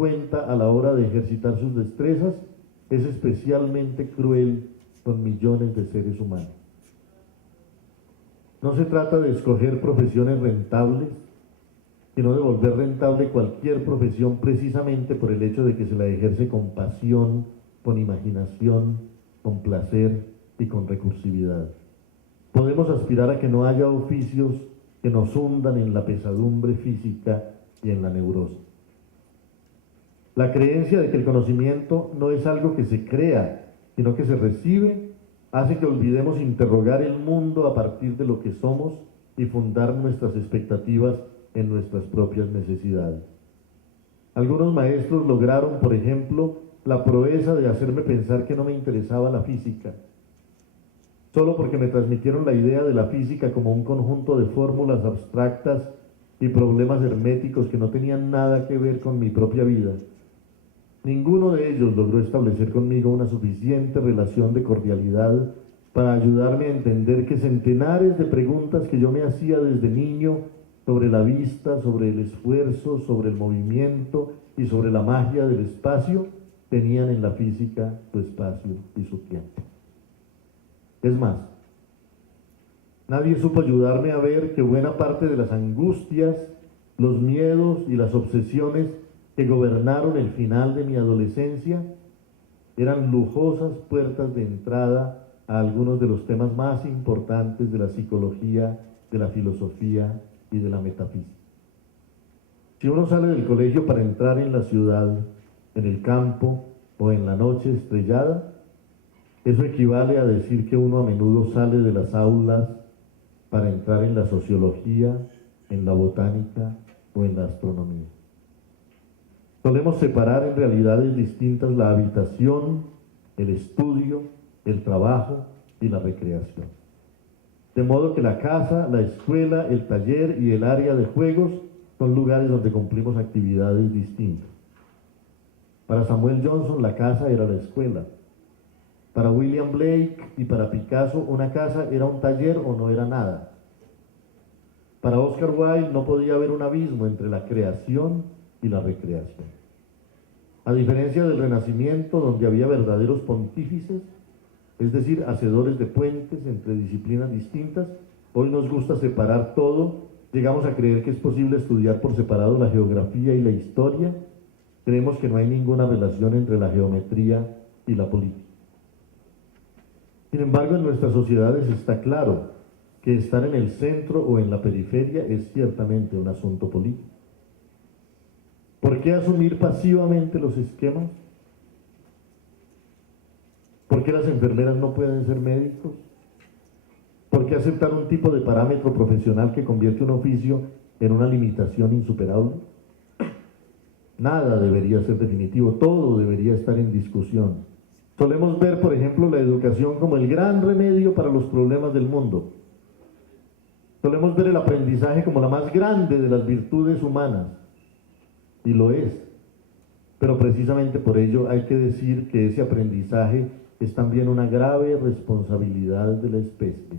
cuenta a la hora de ejercitar sus destrezas, es especialmente cruel con millones de seres humanos. No se trata de escoger profesiones rentables, sino de volver rentable cualquier profesión precisamente por el hecho de que se la ejerce con pasión, con imaginación, con placer y con recursividad. Podemos aspirar a que no haya oficios que nos hundan en la pesadumbre física y en la neurosis. La creencia de que el conocimiento no es algo que se crea, sino que se recibe, hace que olvidemos interrogar el mundo a partir de lo que somos y fundar nuestras expectativas en nuestras propias necesidades. Algunos maestros lograron, por ejemplo, la proeza de hacerme pensar que no me interesaba la física, solo porque me transmitieron la idea de la física como un conjunto de fórmulas abstractas y problemas herméticos que no tenían nada que ver con mi propia vida. Ninguno de ellos logró establecer conmigo una suficiente relación de cordialidad para ayudarme a entender que centenares de preguntas que yo me hacía desde niño sobre la vista, sobre el esfuerzo, sobre el movimiento y sobre la magia del espacio, tenían en la física su espacio y su tiempo. Es más, nadie supo ayudarme a ver que buena parte de las angustias, los miedos y las obsesiones que gobernaron el final de mi adolescencia eran lujosas puertas de entrada a algunos de los temas más importantes de la psicología, de la filosofía y de la metafísica. Si uno sale del colegio para entrar en la ciudad, en el campo o en la noche estrellada, eso equivale a decir que uno a menudo sale de las aulas para entrar en la sociología, en la botánica o en la astronomía. Solemos separar en realidades distintas la habitación, el estudio, el trabajo y la recreación. De modo que la casa, la escuela, el taller y el área de juegos son lugares donde cumplimos actividades distintas. Para Samuel Johnson la casa era la escuela. Para William Blake y para Picasso una casa era un taller o no era nada. Para Oscar Wilde no podía haber un abismo entre la creación y la recreación. A diferencia del Renacimiento, donde había verdaderos pontífices, es decir, hacedores de puentes entre disciplinas distintas, hoy nos gusta separar todo, llegamos a creer que es posible estudiar por separado la geografía y la historia, creemos que no hay ninguna relación entre la geometría y la política. Sin embargo, en nuestras sociedades está claro que estar en el centro o en la periferia es ciertamente un asunto político. ¿Por qué asumir pasivamente los esquemas? ¿Por qué las enfermeras no pueden ser médicos? ¿Por qué aceptar un tipo de parámetro profesional que convierte un oficio en una limitación insuperable? Nada debería ser definitivo, todo debería estar en discusión. Solemos ver, por ejemplo, la educación como el gran remedio para los problemas del mundo. Solemos ver el aprendizaje como la más grande de las virtudes humanas, y lo es. Pero precisamente por ello hay que decir que ese aprendizaje es también una grave responsabilidad de la especie.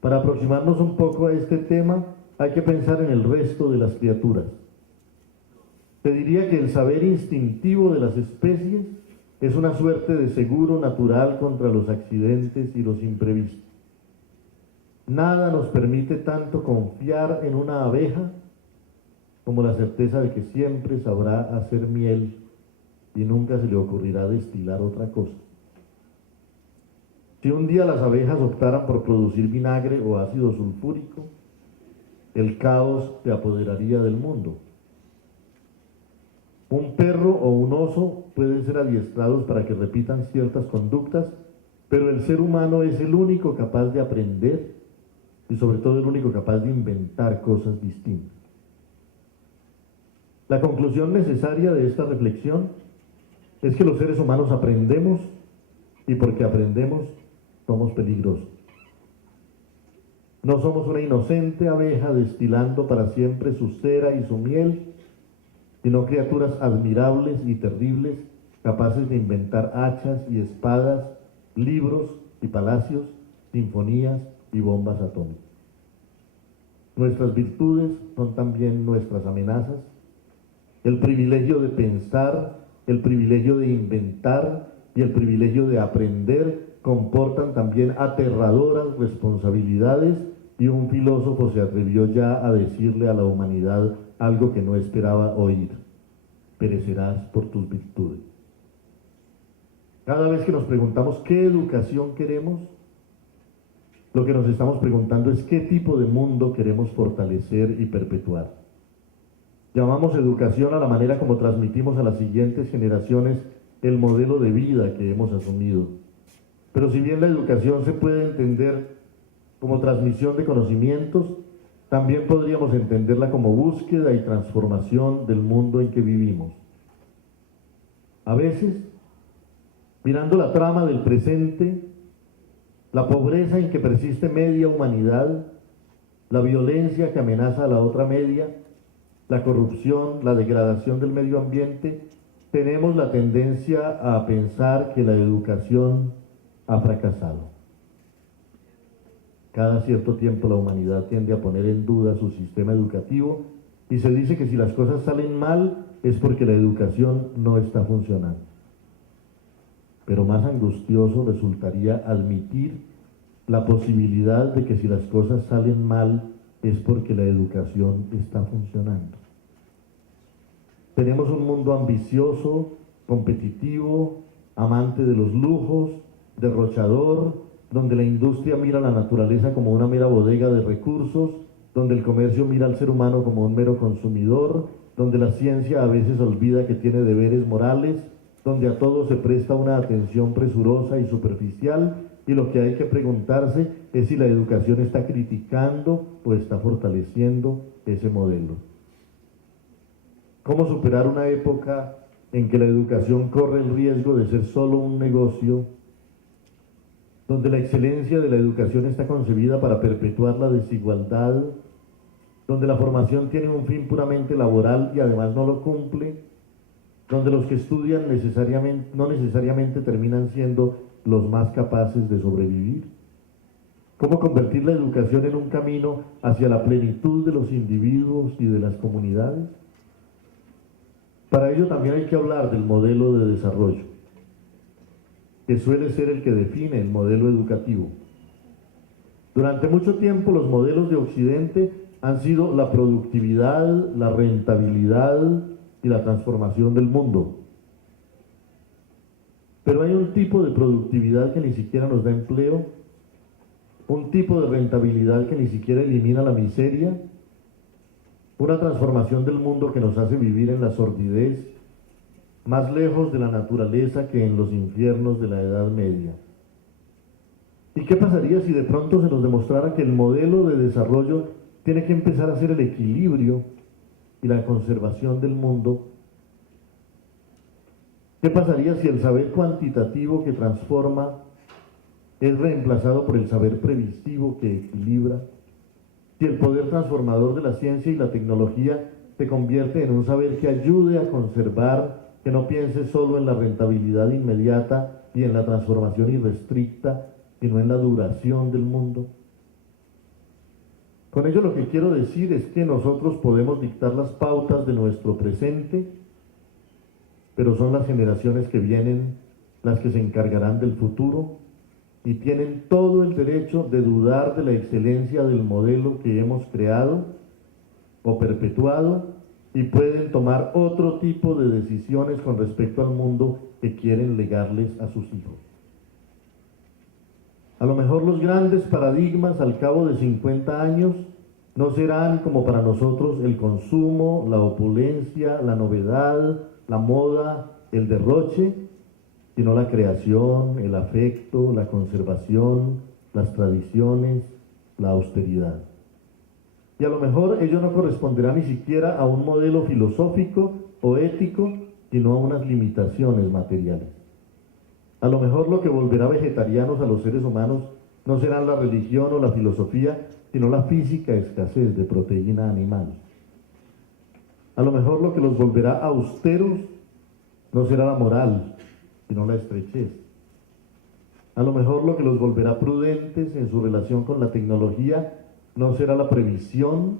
Para aproximarnos un poco a este tema, hay que pensar en el resto de las criaturas. Te diría que el saber instintivo de las especies es una suerte de seguro natural contra los accidentes y los imprevistos. Nada nos permite tanto confiar en una abeja como la certeza de que siempre sabrá hacer miel y nunca se le ocurrirá destilar otra cosa. Si un día las abejas optaran por producir vinagre o ácido sulfúrico, el caos se apoderaría del mundo. Un perro o un oso pueden ser adiestrados para que repitan ciertas conductas, pero el ser humano es el único capaz de aprender y sobre todo el único capaz de inventar cosas distintas. La conclusión necesaria de esta reflexión es que los seres humanos aprendemos y porque aprendemos somos peligrosos. No somos una inocente abeja destilando para siempre su cera y su miel, sino criaturas admirables y terribles, capaces de inventar hachas y espadas, libros y palacios, sinfonías y bombas atómicas. Nuestras virtudes son también nuestras amenazas, El privilegio de pensar, el privilegio de inventar y el privilegio de aprender comportan también aterradoras responsabilidades, y un filósofo se atrevió ya a decirle a la humanidad algo que no esperaba oír: perecerás por tus virtudes. Cada vez que nos preguntamos qué educación queremos, lo que nos estamos preguntando es qué tipo de mundo queremos fortalecer y perpetuar. Llamamos educación a la manera como transmitimos a las siguientes generaciones el modelo de vida que hemos asumido. Pero si bien la educación se puede entender como transmisión de conocimientos, también podríamos entenderla como búsqueda y transformación del mundo en que vivimos. A veces, mirando la trama del presente, la pobreza en que persiste media humanidad, la violencia que amenaza a la otra media, la corrupción, la degradación del medio ambiente, tenemos la tendencia a pensar que la educación ha fracasado. Cada cierto tiempo la humanidad tiende a poner en duda su sistema educativo y se dice que si las cosas salen mal es porque la educación no está funcionando. Pero más angustioso resultaría admitir la posibilidad de que si las cosas salen mal es porque la educación está funcionando. Tenemos un mundo ambicioso, competitivo, amante de los lujos, derrochador, donde la industria mira a la naturaleza como una mera bodega de recursos, donde el comercio mira al ser humano como un mero consumidor, donde la ciencia a veces olvida que tiene deberes morales, donde a todo se presta una atención presurosa y superficial, y lo que hay que preguntarse es si la educación está criticando o está fortaleciendo ese modelo. ¿Cómo superar una época en que la educación corre el riesgo de ser solo un negocio, donde la excelencia de la educación está concebida para perpetuar la desigualdad, donde la formación tiene un fin puramente laboral y además no lo cumple, donde los que estudian no necesariamente terminan siendo los más capaces de sobrevivir? ¿Cómo convertir la educación en un camino hacia la plenitud de los individuos y de las comunidades? Para ello también hay que hablar del modelo de desarrollo, que suele ser el que define el modelo educativo. Durante mucho tiempo los modelos de Occidente han sido la productividad, la rentabilidad y la transformación del mundo. Pero hay un tipo de productividad que ni siquiera nos da empleo, un tipo de rentabilidad que ni siquiera elimina la miseria, una transformación del mundo que nos hace vivir en la sordidez, más lejos de la naturaleza que en los infiernos de la Edad Media. ¿Y qué pasaría si de pronto se nos demostrara que el modelo de desarrollo tiene que empezar a ser el equilibrio y la conservación del mundo? ¿Qué pasaría si el saber cuantitativo que transforma es reemplazado por el saber previsivo que equilibra? Si el poder transformador de la ciencia y la tecnología se convierte en un saber que ayude a conservar, que no piense solo en la rentabilidad inmediata y en la transformación irrestricta, sino en la duración del mundo. Con ello lo que quiero decir es que nosotros podemos dictar las pautas de nuestro presente, pero son las generaciones que vienen las que se encargarán del futuro y tienen todo el derecho de dudar de la excelencia del modelo que hemos creado o perpetuado, y pueden tomar otro tipo de decisiones con respecto al mundo que quieren legarles a sus hijos. A lo mejor los grandes paradigmas al cabo de 50 años no serán como para nosotros el consumo, la opulencia, la novedad, la moda, el derroche, sino la creación, el afecto, la conservación, las tradiciones, la austeridad. Y a lo mejor ello no corresponderá ni siquiera a un modelo filosófico o ético, sino a unas limitaciones materiales. A lo mejor lo que volverá vegetarianos a los seres humanos no serán la religión o la filosofía, sino la física escasez de proteína animal. A lo mejor lo que los volverá austeros no será la moral, sino la estrechez. A lo mejor lo que los volverá prudentes en su relación con la tecnología no será la previsión,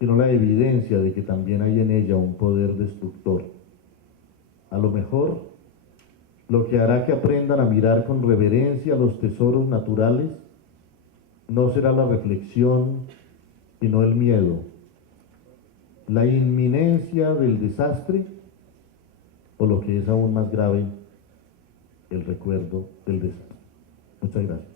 sino la evidencia de que también hay en ella un poder destructor. A lo mejor, lo que hará que aprendan a mirar con reverencia los tesoros naturales no será la reflexión, sino el miedo, la inminencia del desastre, o lo que es aún más grave, el recuerdo del desastre. Muchas gracias.